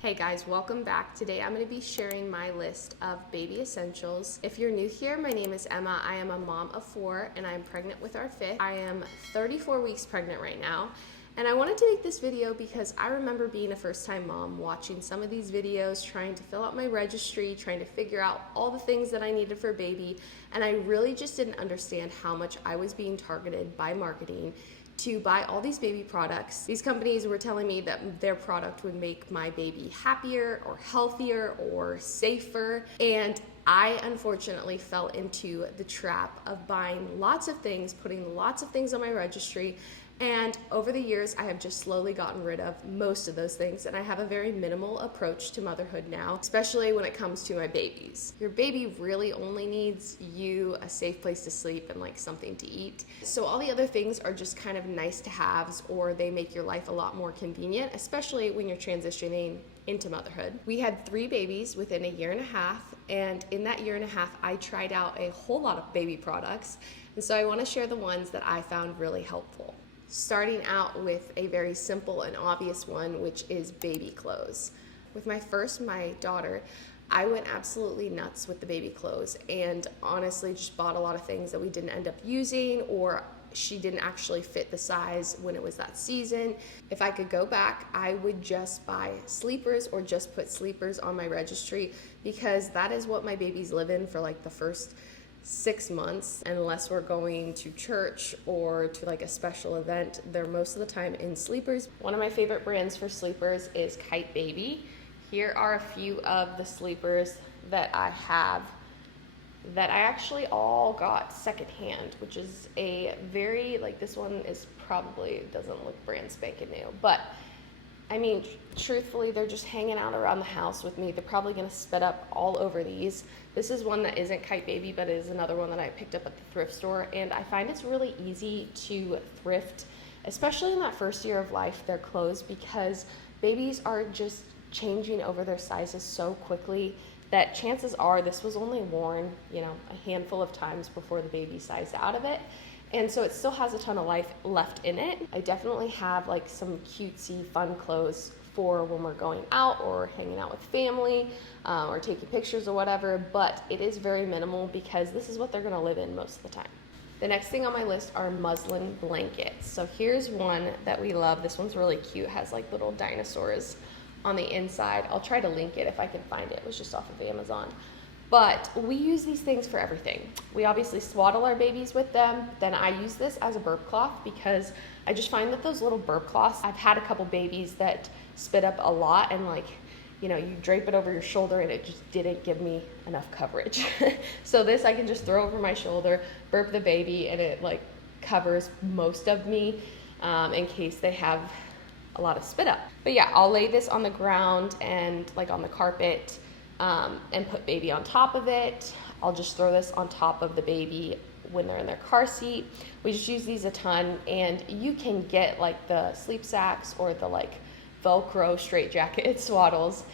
Hey guys, welcome back. Today I'm going to be sharing my list of baby essentials. If you're new here, my name is Emma. I am a mom of 4 and I'm pregnant with our 5th. I am 34 weeks pregnant right now. And I wanted to make this video because I remember being a first-time mom, watching some of these videos, trying to fill out my registry, trying to figure out all the things that I needed for baby, and I really just didn't understand how much I was being targeted by marketing to buy all these baby products. These companies were telling me that their product would make my baby happier or healthier or safer, and I unfortunately fell into the trap of buying lots of things, putting lots of things on my registry, and over the years, I have just slowly gotten rid of most of those things, and I have a very minimal approach to motherhood now, especially when it comes to my babies. Your baby really only needs you, a safe place to sleep, and like something to eat. So all the other things are just kind of nice to haves, or they make your life a lot more convenient, especially when you're transitioning into motherhood. We had 3 babies within a year and a half, and in that year and a half, I tried out a whole lot of baby products, and so I want to share the ones that I found really helpful. Starting out with a very simple and obvious one, which is baby clothes. With my daughter, I went absolutely nuts with the baby clothes and honestly just bought a lot of things that we didn't end up using, or she didn't actually fit the size when it was that season. If I could go back, I would just buy sleepers or just put sleepers on my registry, because that is what my babies live in for like the first 6 months, unless we're going to church or to like a special event. They're most of the time in sleepers. One of my favorite brands for sleepers is Kite Baby. Here are a few of the sleepers that I have that I actually all got secondhand, which is a very, like, this one is probably, doesn't look brand spanking new, but I mean, truthfully, they're just hanging out around the house with me. They're probably gonna spit up all over these. This is one that isn't Kite Baby, but it is another one that I picked up at the thrift store, and I find it's really easy to thrift, especially in that first year of life, their clothes, because babies are just changing over their sizes so quickly that chances are this was only worn, a handful of times before the baby sized out of it. And so it still has a ton of life left in it. I definitely have like some cutesy fun clothes for when we're going out or hanging out with family or taking pictures or whatever, but it is very minimal because this is what they're gonna live in most of the time. The next thing on my list are muslin blankets. So here's one that we love. This one's really cute, it has like little dinosaurs on the inside. I'll try to link it if I can find it. It was just off of Amazon. But we use these things for everything. We obviously swaddle our babies with them. Then I use this as a burp cloth because I just find that those little burp cloths, I've had a couple babies that spit up a lot, and you drape it over your shoulder and it just didn't give me enough coverage. So this I can just throw over my shoulder, burp the baby, and it like covers most of me in case they have a lot of spit up. But yeah, I'll lay this on the ground and like on the carpet, and put baby on top of it. I'll just throw this on top of the baby when they're in their car seat. We just use these a ton, and you can get like the sleep sacks or the like Velcro straight jacket swaddles,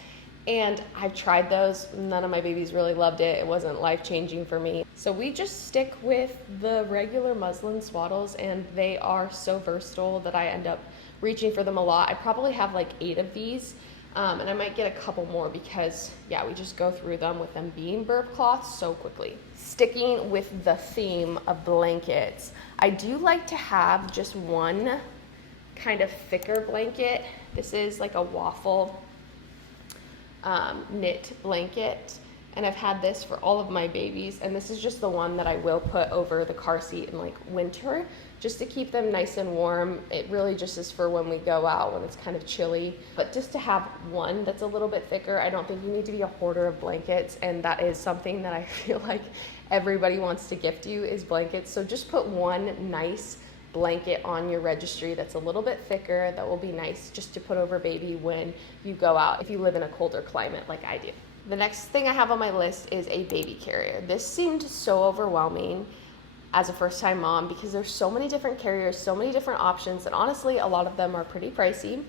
and I've tried those. None of my babies really loved it. It wasn't life-changing for me. So we just stick with the regular muslin swaddles, and they are so versatile that I end up reaching for them a lot. I probably have like 8 of these. And I might get a couple more because, yeah, we just go through them with them being burp cloths so quickly. Sticking with the theme of blankets, I do like to have just one kind of thicker blanket. This is like a waffle knit blanket, and I've had this for all of my babies, and this is just the one that I will put over the car seat in like winter just to keep them nice and warm. It really just is for when we go out when it's kind of chilly, but just to have one that's a little bit thicker. I don't think you need to be a hoarder of blankets, and that is something that I feel like everybody wants to gift you is blankets. So just put one nice blanket on your registry that's a little bit thicker, that will be nice just to put over baby when you go out if you live in a colder climate like I do. The next thing I have on my list is a baby carrier. This seemed so overwhelming as a first-time mom because there's so many different carriers, so many different options, and honestly, a lot of them are pretty pricey.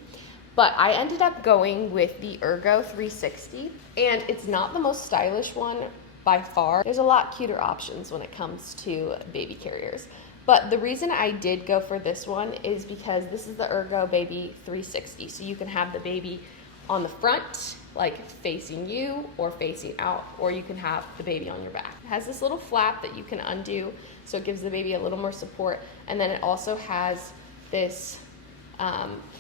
But I ended up going with the Ergo 360, and it's not the most stylish one by far. There's a lot cuter options when it comes to baby carriers. But the reason I did go for this one is because this is the Ergo Baby 360. So you can have the baby on the front, like facing you or facing out, or you can have the baby on your back. It has this little flap that you can undo, so it gives the baby a little more support. And then it also has this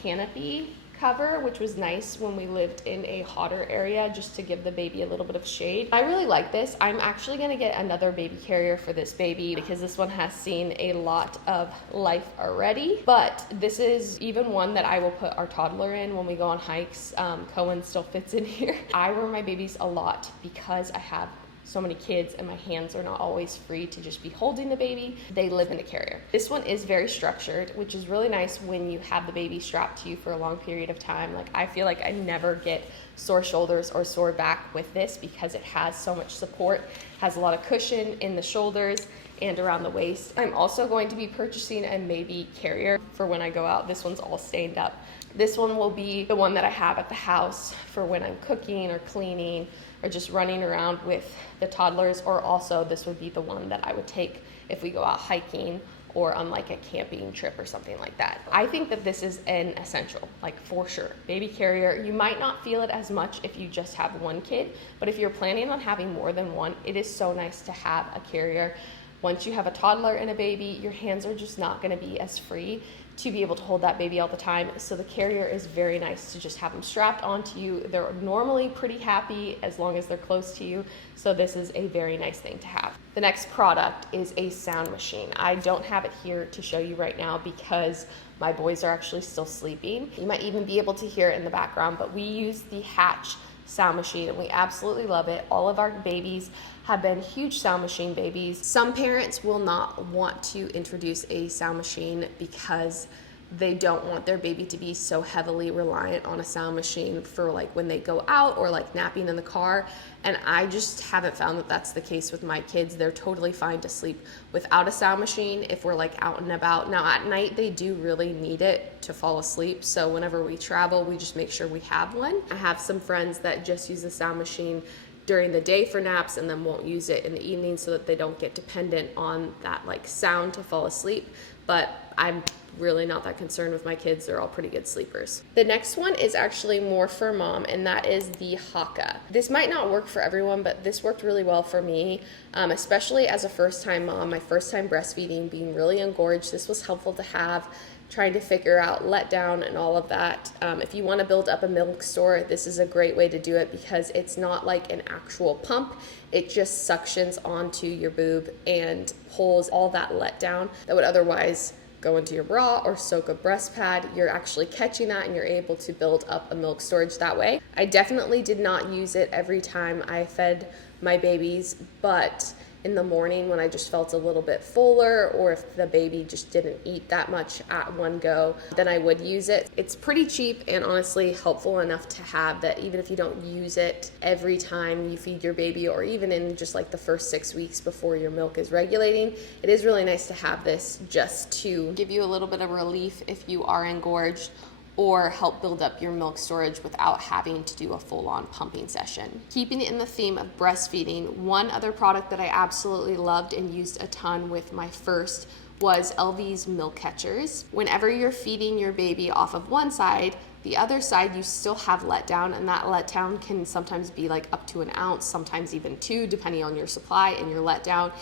canopy cover, which was nice when we lived in a hotter area, just to give the baby a little bit of shade. I really like this. I'm actually gonna get another baby carrier for this baby because this one has seen a lot of life already, but this is even one that I will put our toddler in when we go on hikes. Cohen still fits in here. I wear my babies a lot because I have so many kids and my hands are not always free to just be holding the baby. They live in a carrier. This one is very structured, which is really nice when you have the baby strapped to you for a long period of time. Like, I feel like I never get sore shoulders or sore back with this because it has so much support, has a lot of cushion in the shoulders and around the waist. I'm also going to be purchasing a baby carrier for when I go out. This one's all stained up. This one will be the one that I have at the house for when I'm cooking or cleaning or just running around with the toddlers, or also this would be the one that I would take if we go out hiking or on like a camping trip or something like that. I think that this is an essential, like for sure. Baby carrier, you might not feel it as much if you just have one kid, but if you're planning on having more than one, it is so nice to have a carrier. Once you have a toddler and a baby, your hands are just not gonna be as free to be able to hold that baby all the time. So the carrier is very nice to just have them strapped onto you. They're normally pretty happy as long as they're close to you. So this is a very nice thing to have. The next product is a sound machine. I don't have it here to show you right now because my boys are actually still sleeping. You might even be able to hear it in the background, but we use the Hatch sound machine and we absolutely love it. All of our babies have been huge sound machine babies. Some parents will not want to introduce a sound machine because they don't want their baby to be so heavily reliant on a sound machine for like when they go out or like napping in the car. And I just haven't found that that's the case with my kids. They're totally fine to sleep without a sound machine if we're like out and about. Now at night they do really need it to fall asleep. So whenever we travel, we just make sure we have one. I have some friends that just use the sound machine during the day for naps and then won't use it in the evening so that they don't get dependent on that like sound to fall asleep. But I'm really not that concerned with my kids. They're all pretty good sleepers. The next one is actually more for mom, and that is the Haka. This might not work for everyone, but this worked really well for me, especially as a first-time mom, my first time breastfeeding, being really engorged. This was helpful to have, trying to figure out letdown and all of that. If you want to build up a milk store, this is a great way to do it because it's not like an actual pump. It just suctions onto your boob and pulls all that letdown that would otherwise go into your bra or soak a breast pad. You're actually catching that and you're able to build up a milk storage that way. I definitely did not use it every time I fed my babies, but in the morning when I just felt a little bit fuller, or if the baby just didn't eat that much at one go, then I would use it. It's pretty cheap and honestly helpful enough to have that even if you don't use it every time you feed your baby, or even in just like the first 6 weeks before your milk is regulating, it is really nice to have this just to give you a little bit of relief if you are engorged, or help build up your milk storage without having to do a full-on pumping session. Keeping it in the theme of breastfeeding, one other product that I absolutely loved and used a ton with my first was LV's milk catchers. Whenever you're feeding your baby off of one side, the other side you still have letdown, and that letdown can sometimes be like up to an ounce, sometimes even 2, depending on your supply and your letdown.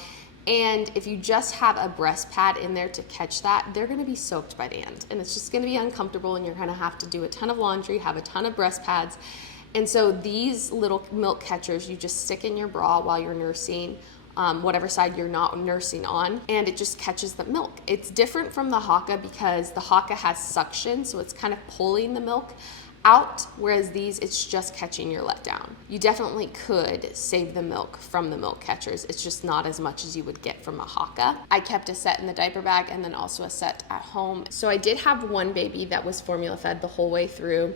And if you just have a breast pad in there to catch that, they're gonna be soaked by the end. And it's just gonna be uncomfortable, and you're gonna have to do a ton of laundry, have a ton of breast pads. And so these little milk catchers, you just stick in your bra while you're nursing, whatever side you're not nursing on, and it just catches the milk. It's different from the Haka because the Haka has suction, so it's kind of pulling the milk out, whereas these, it's just catching your letdown. You definitely could save the milk from the milk catchers. It's just not as much as you would get from a Haka. I kept a set in the diaper bag and then also a set at home. So I did have one baby that was formula fed the whole way through.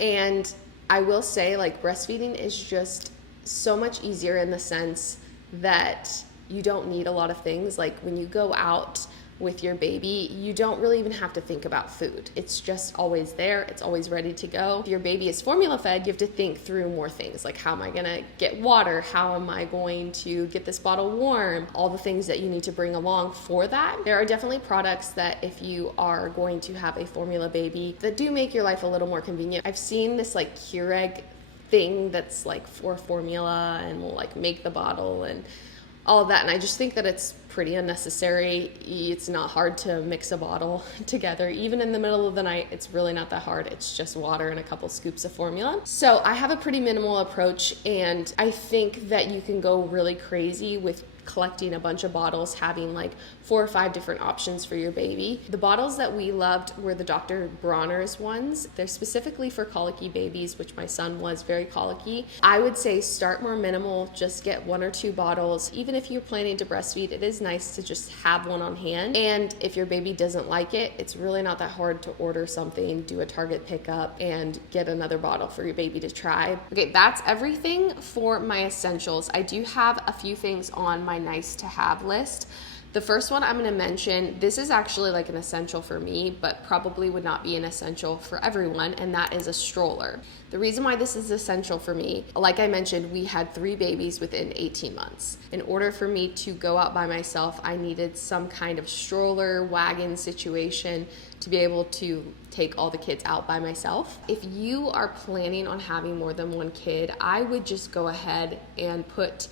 And I will say, like, breastfeeding is just so much easier in the sense that you don't need a lot of things. Like when you go out, with your baby, you don't really even have to think about food. It's just always there. It's always ready to go. If your baby is formula fed, you have to think through more things like, how am I gonna get water? How am I going to get this bottle warm? All the things that you need to bring along for that. There are definitely products that if you are going to have a formula baby that do make your life a little more convenient. I've seen this like Keurig thing that's like for formula and will like make the bottle and all of that, and I just think that it's pretty unnecessary. It's not hard to mix a bottle together. Even in the middle of the night, it's really not that hard. It's just water and a couple scoops of formula. So I have a pretty minimal approach, and I think that you can go really crazy with collecting a bunch of bottles, having like 4 or 5 different options for your baby. The bottles that we loved were the Dr. Bronner's ones. They're specifically for colicky babies, which my son was very colicky. I would say start more minimal, just get 1 or 2 bottles. Even if you're planning to breastfeed, it is nice to just have one on hand. And if your baby doesn't like it, it's really not that hard to order something, do a Target pickup, and get another bottle for your baby to try. Okay, that's everything for my essentials. I do have a few things on my nice to have list. The first one I'm going to mention, this is actually like an essential for me, but probably would not be an essential for everyone, and that is a stroller. The reason why this is essential for me, like I mentioned, we had 3 babies within 18 months. In order for me to go out by myself, I needed some kind of stroller wagon situation to be able to take all the kids out by myself. If you are planning on having more than 1 kid, I would just go ahead and put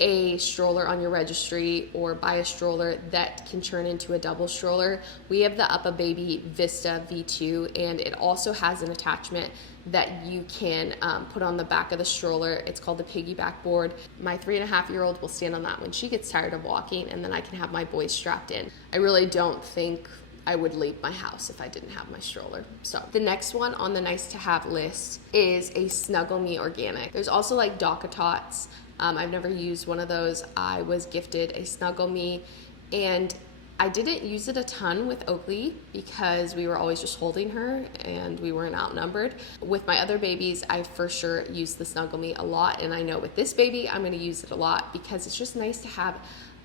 a stroller on your registry or buy a stroller that can turn into a double stroller. We have the UPPAbaby Vista V2, and it also has an attachment that you can put on the back of the stroller. It's called the piggyback board. My 3.5-year-old will stand on that when she gets tired of walking, and then I can have my boys strapped in. I really don't think I would leave my house if I didn't have my stroller. So the next one on the nice to have list is a Snuggle Me Organic. There's also like DockATots. I've never used one of those. I was gifted a Snuggle Me, and I didn't use it a ton with Oakley because we were always just holding her and we weren't outnumbered. With my other babies, I for sure use the Snuggle Me a lot, and I know with this baby, I'm gonna use it a lot because it's just nice to have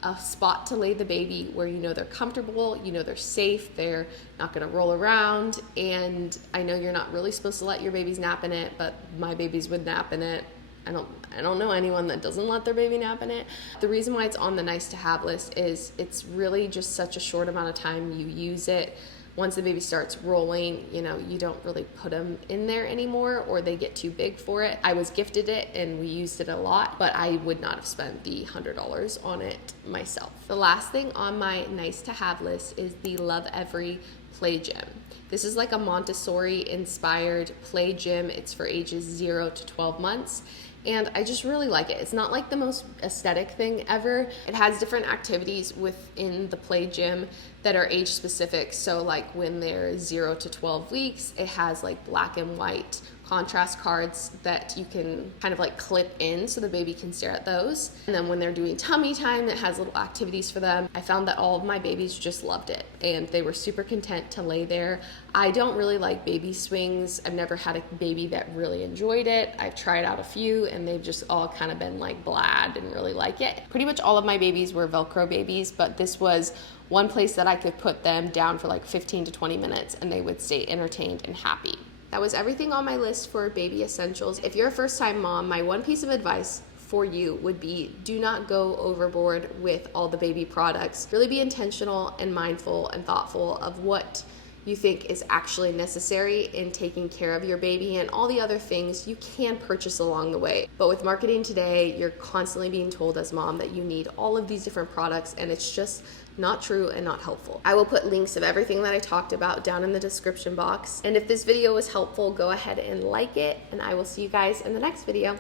a spot to lay the baby where you know they're comfortable, you know they're safe, they're not gonna roll around, and I know you're not really supposed to let your babies nap in it, but my babies would nap in it. I don't know anyone that doesn't let their baby nap in it. The reason why it's on the nice to have list is it's really just such a short amount of time you use it. Once the baby starts rolling, you know, you don't really put them in there anymore, or they get too big for it. I was gifted it and we used it a lot, but I would not have spent the $100 on it myself. The last thing on my nice to have list is the Love Every Play Gym. This is like a Montessori inspired play gym. It's for ages 0 to 12 months. And I just really like it. It's not like the most aesthetic thing ever. It has different activities within the play gym that are age specific. So like when they're 0 to 12 weeks, it has like black and white contrast cards that you can kind of like clip in so the baby can stare at those. And then when they're doing tummy time, it has little activities for them. I found that all of my babies just loved it and they were super content to lay there. I don't really like baby swings. I've never had a baby that really enjoyed it. I've tried out a few and they've just all kind of been like blah, didn't really like it. Pretty much all of my babies were Velcro babies, but this was one place that I could put them down for like 15 to 20 minutes and they would stay entertained and happy. That was everything on my list for baby essentials. If you're a first-time mom, my one piece of advice for you would be do not go overboard with all the baby products. Really be intentional and mindful and thoughtful of what you think is actually necessary in taking care of your baby, and all the other things you can purchase along the way. But with marketing today, you're constantly being told as mom that you need all of these different products, and it's just not true and not helpful. I will put links of everything that I talked about down in the description box. And if this video was helpful, go ahead and like it, and I will see you guys in the next video.